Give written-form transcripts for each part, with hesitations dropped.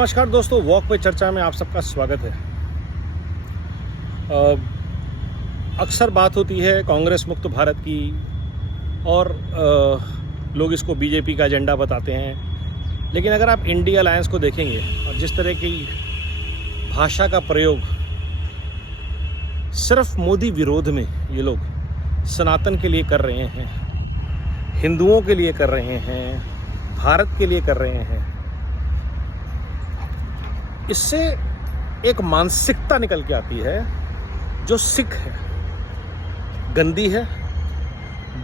नमस्कार दोस्तों, वॉक पे चर्चा में आप सबका स्वागत है। अक्सर बात होती है कांग्रेस मुक्त भारत की और लोग इसको बीजेपी का एजेंडा बताते हैं, लेकिन अगर आप इंडिया अलायंस को देखेंगे और जिस तरह की भाषा का प्रयोग सिर्फ मोदी विरोध में ये लोग सनातन के लिए कर रहे हैं, हिंदुओं के लिए कर रहे हैं, भारत के लिए कर रहे हैं, इससे एक मानसिकता निकल के आती है जो सिख है, गंदी है,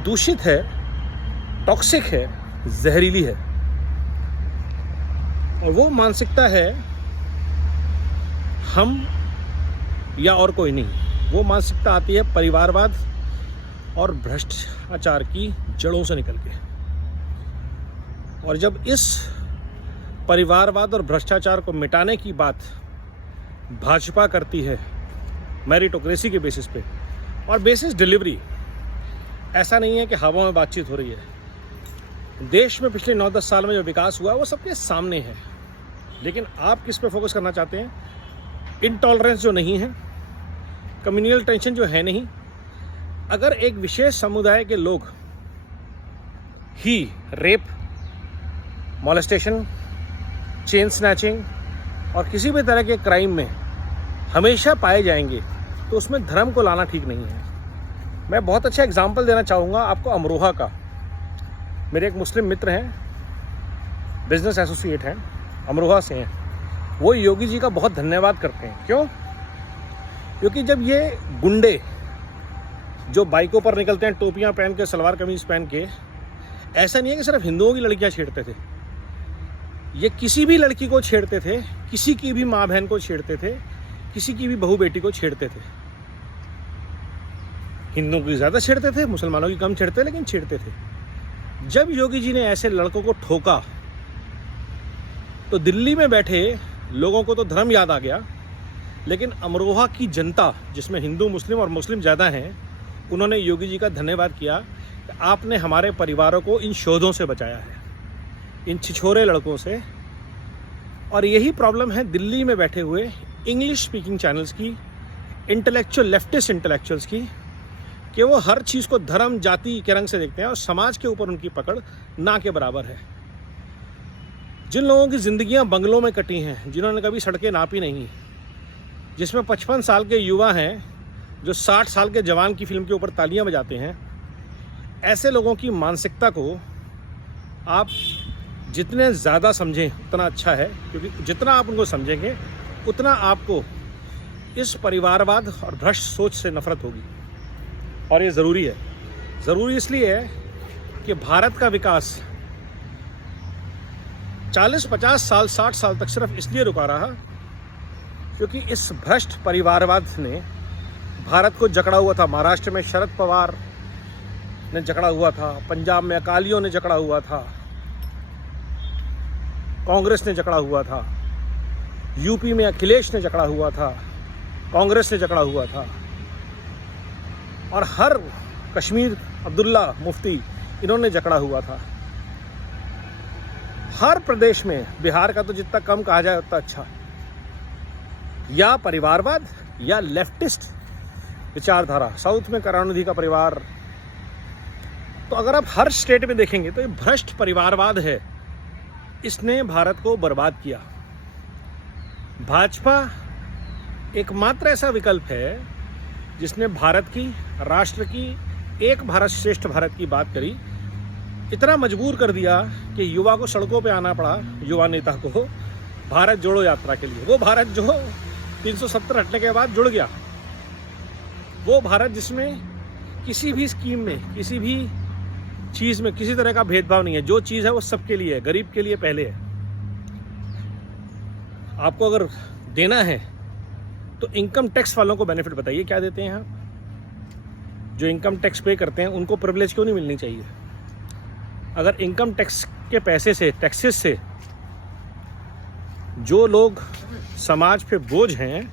दूषित है, टॉक्सिक है, जहरीली है। और वो मानसिकता है हम या और कोई नहीं। वो मानसिकता आती है परिवारवाद और भ्रष्टाचार की जड़ों से निकल के। और जब इस परिवारवाद और भ्रष्टाचार को मिटाने की बात भाजपा करती है मेरिटोक्रेसी के बेसिस पे और बेसिस डिलीवरी, ऐसा नहीं है कि हवा में बातचीत हो रही है। देश में पिछले 9-10 साल में जो विकास हुआ वो सबके सामने है, लेकिन आप किस पे फोकस करना चाहते हैं? इंटॉलरेंस जो नहीं है, कम्युनल टेंशन जो है नहीं। अगर एक विशेष समुदाय के लोग ही रेप, मॉलेस्टेशन, चेन स्नैचिंग और किसी भी तरह के क्राइम में हमेशा पाए जाएंगे तो उसमें धर्म को लाना ठीक नहीं है। मैं बहुत अच्छा एग्जांपल देना चाहूँगा आपको अमरोहा का। मेरे एक मुस्लिम मित्र हैं, बिजनेस एसोसिएट हैं, अमरोहा से हैं। वो योगी जी का बहुत धन्यवाद करते हैं। क्यों? क्योंकि जब ये गुंडे जो बाइकों पर निकलते हैं टोपियाँ पहन के, सलवार कमीज पहन के, ऐसा नहीं है कि सिर्फ हिंदुओं की लड़कियाँ छेड़ते थे, ये किसी भी लड़की को छेड़ते थे, किसी की भी माँ बहन को छेड़ते थे, किसी की भी बहू बेटी को छेड़ते थे। हिंदुओं की ज़्यादा छेड़ते थे, मुसलमानों की कम छेड़ते, लेकिन छेड़ते थे। जब योगी जी ने ऐसे लड़कों को ठोका तो दिल्ली में बैठे लोगों को तो धर्म याद आ गया, लेकिन अमरोहा की जनता, जिसमें हिंदू, मुस्लिम और मुस्लिम ज़्यादा हैं, उन्होंने योगी जी का धन्यवाद किया कि आपने हमारे परिवारों को इन शोधों से बचाया है, इन छिछोरे लड़कों से। और यही प्रॉब्लम है दिल्ली में बैठे हुए इंग्लिश स्पीकिंग चैनल्स की, इंटेलेक्चुअल, लेफ्टिस्ट इंटेलेक्चुअल्स की, कि वो हर चीज़ को धर्म, जाति के रंग से देखते हैं और समाज के ऊपर उनकी पकड़ ना के बराबर है। जिन लोगों की ज़िंदगियां बंगलों में कटी हैं, जिन्होंने कभी सड़कें नापी नहीं, जिसमें 55 साल के युवा हैं जो 60 साल के जवान की फिल्म के ऊपर तालियां बजाते हैं, ऐसे लोगों की मानसिकता को आप जितने ज़्यादा समझें उतना अच्छा है, क्योंकि जितना आप उनको समझेंगे उतना आपको इस परिवारवाद और भ्रष्ट सोच से नफरत होगी। और ये ज़रूरी है। ज़रूरी इसलिए है कि भारत का विकास 40-50 साल, 60 साल तक सिर्फ इसलिए रुका रहा क्योंकि इस भ्रष्ट परिवारवाद ने भारत को जकड़ा हुआ था। महाराष्ट्र में शरद पवार ने जकड़ा हुआ था, पंजाब में अकालियों ने जकड़ा हुआ था, कांग्रेस ने जकड़ा हुआ था, यूपी में अखिलेश ने जकड़ा हुआ था, कांग्रेस ने जकड़ा हुआ था, और हर कश्मीर अब्दुल्ला मुफ्ती, इन्होंने जकड़ा हुआ था। हर प्रदेश में, बिहार का तो जितना कम कहा जाए उतना अच्छा, या परिवारवाद या लेफ्टिस्ट विचारधारा। साउथ में करुणानिधि का परिवार। तो अगर आप हर स्टेट में देखेंगे तो ये भ्रष्ट परिवारवाद है, इसने भारत को बर्बाद किया। भाजपा एकमात्र ऐसा विकल्प है जिसने भारत की, राष्ट्र की, एक भारत श्रेष्ठ भारत की बात करी, इतना मजबूर कर दिया कि युवा को सड़कों पे आना पड़ा, युवा नेता को, भारत जोड़ो यात्रा के लिए। वो भारत जो 370 हटने के बाद जुड़ गया, वो भारत जिसमें किसी भी स्कीम में, किसी भी चीज़ में किसी तरह का भेदभाव नहीं है। जो चीज़ है वो सबके लिए है, गरीब के लिए पहले है। आपको अगर देना है तो इनकम टैक्स वालों को बेनिफिट बताइए, क्या देते हैं आप? जो इनकम टैक्स पे करते हैं उनको प्रिविलेज क्यों नहीं मिलनी चाहिए? अगर इनकम टैक्स के पैसे से, टैक्सेस से जो लोग समाज पे बोझ हैं,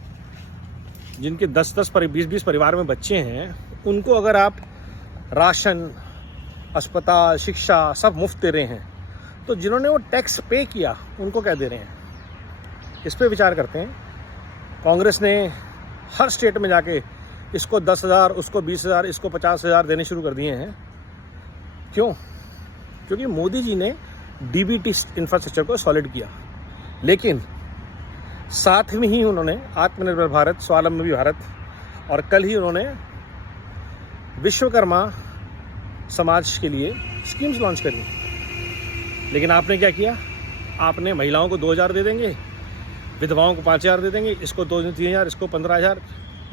जिनके 10-10 20-20 परिवार में बच्चे हैं, उनको अगर आप राशन, अस्पताल, शिक्षा सब मुफ्त दे रहे हैं, तो जिन्होंने वो टैक्स पे किया उनको क्या दे रहे हैं? इस पे विचार करते हैं। कांग्रेस ने हर स्टेट में जाके इसको 10,000, उसको 20,000, इसको 50,000 देने शुरू कर दिए हैं। क्यों? क्योंकि मोदी जी ने डीबीटी इंफ्रास्ट्रक्चर को सॉलिड किया, लेकिन साथ में ही उन्होंने आत्मनिर्भर भारत, स्वावलंबी भारत और कल ही उन्होंने विश्वकर्मा समाज के लिए स्कीम्स लॉन्च करी। लेकिन आपने क्या किया? आपने महिलाओं को 2,000 दे देंगे, विधवाओं को 5,000 दे देंगे, इसको 2-3,000, इसको 15,000।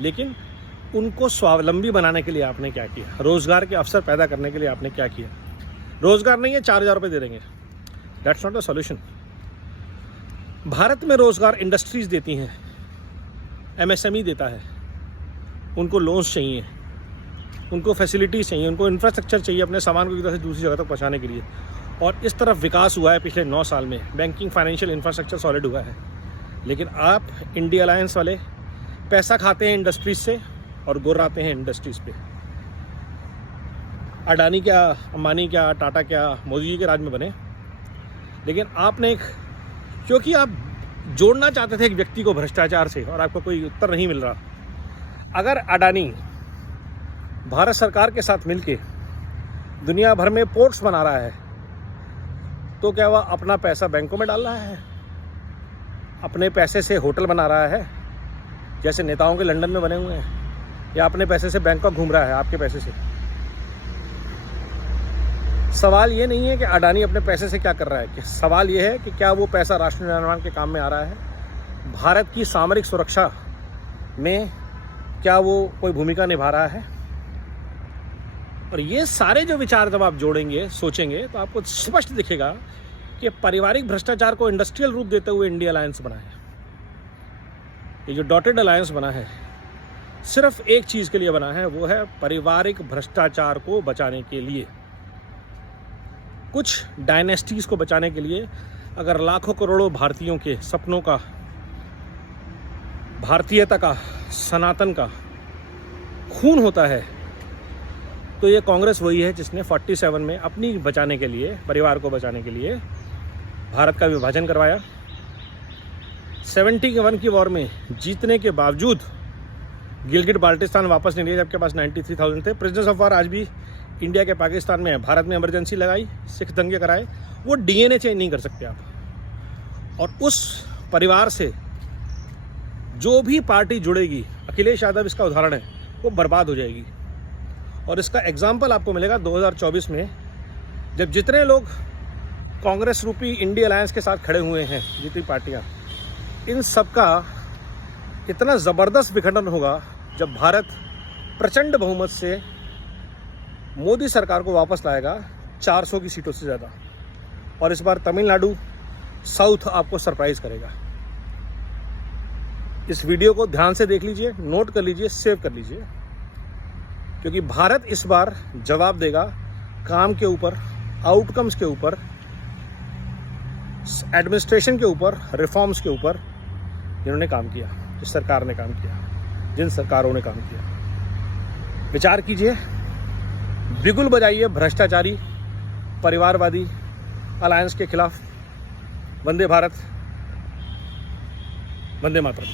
लेकिन उनको स्वावलंबी बनाने के लिए आपने क्या किया? रोज़गार के अवसर पैदा करने के लिए आपने क्या किया? रोज़गार नहीं है, 4,000 रुपये दे देंगे। That's not a solution. Bharat में रोज़गार इंडस्ट्रीज़ देती हैं, एमएसएमई देता है, उनको लोन्स चाहिए, उनको फैसिलिटीज़ चाहिए, उनको इंफ्रास्ट्रक्चर चाहिए अपने सामान को एक जगह से दूसरी जगह तक पहुँचाने के लिए। और इस तरफ विकास हुआ है पिछले 9 साल में, बैंकिंग फाइनेंशियल इंफ्रास्ट्रक्चर सॉलिड हुआ है। लेकिन आप इंडिया अलायंस वाले पैसा खाते हैं इंडस्ट्रीज से और गुर्राते हैं इंडस्ट्रीज़ पे। अडानी क्या, अंबानी क्या, टाटा क्या, मोदी जी के राज में बने। लेकिन आपने क्योंकि आप जोड़ना चाहते थे एक व्यक्ति को भ्रष्टाचार से और आपको कोई उत्तर नहीं मिल रहा। अगर अडानी भारत सरकार के साथ मिलके दुनिया भर में पोर्ट्स बना रहा है, तो क्या वह अपना पैसा बैंकों में डाल रहा है? अपने पैसे से होटल बना रहा है जैसे नेताओं के लंदन में बने हुए हैं, या अपने पैसे से बैंकॉक घूम रहा है आपके पैसे से? सवाल ये नहीं है कि अडानी अपने पैसे से क्या कर रहा है, कि सवाल ये है कि क्या वो पैसा राष्ट्र निर्माण के काम में आ रहा है? भारत की सामरिक सुरक्षा में क्या वो कोई भूमिका निभा रहा है? और ये सारे जो विचार जब आप जोड़ेंगे, सोचेंगे, तो आपको स्पष्ट दिखेगा कि पारिवारिक भ्रष्टाचार को इंडस्ट्रियल रूप देते हुए इंडिया अलायंस बना है। ये जो डॉटेड अलायंस बना है सिर्फ एक चीज़ के लिए बना है, वो है पारिवारिक भ्रष्टाचार को बचाने के लिए, कुछ डायनेस्टीज़ को बचाने के लिए। अगर लाखों करोड़ों भारतीयों के सपनों का, भारतीयता का, सनातन का खून होता है, तो ये कांग्रेस वही है जिसने 47 में अपनी बचाने के लिए, परिवार को बचाने के लिए भारत का विभाजन करवाया। 71 की वॉर में जीतने के बावजूद गिलगिट बाल्टिस्तान वापस नहीं लिया, जबकि पास 93,000 थे। प्रिजनर्स ऑफ वॉर आज भी इंडिया के पाकिस्तान में है। भारत में इमरजेंसी लगाई, सिख दंगे कराए, वो डीएनए चेंज नहीं कर सकते आप। और उस परिवार से जो भी पार्टी जुड़ेगी, अखिलेश यादव इसका उदाहरण है, वो बर्बाद हो जाएगी। और इसका एग्जाम्पल आपको मिलेगा 2024 में, जब जितने लोग कांग्रेस रूपी इंडिया अलायंस के साथ खड़े हुए हैं, जितनी पार्टियां, इन सब का इतना ज़बरदस्त विघटन होगा जब भारत प्रचंड बहुमत से मोदी सरकार को वापस लाएगा 400 की सीटों से ज़्यादा। और इस बार तमिलनाडु, साउथ आपको सरप्राइज करेगा। इस वीडियो को ध्यान से देख लीजिए, नोट कर लीजिए, सेव कर लीजिए, क्योंकि भारत इस बार जवाब देगा काम के ऊपर, आउटकम्स के ऊपर, एडमिनिस्ट्रेशन के ऊपर, रिफॉर्म्स के ऊपर, जिन्होंने काम किया, जिस सरकार ने काम किया, जिन सरकारों ने काम किया। विचार कीजिए, बिगुल बजाइए भ्रष्टाचारी परिवारवादी अलायंस के खिलाफ। वंदे भारत, वंदे मातरम।